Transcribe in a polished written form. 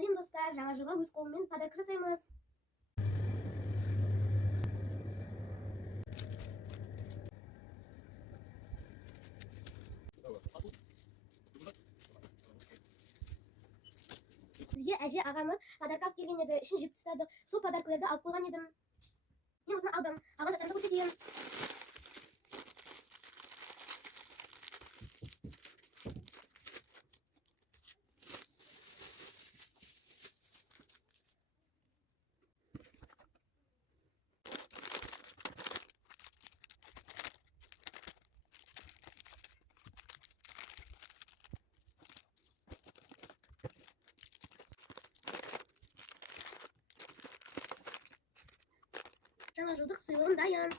Сәлем достар, жаңа жылға өз қолыммен подарка жасаймыз. Сізге әже ағамыз подарка алып келген еді, ішін жеп тастады. Сол подаркаларды алып қойған едім. Мен осыны алдым. Алған заттарымды көрсетейін. Жаңа жылдық сыйлығым дайын.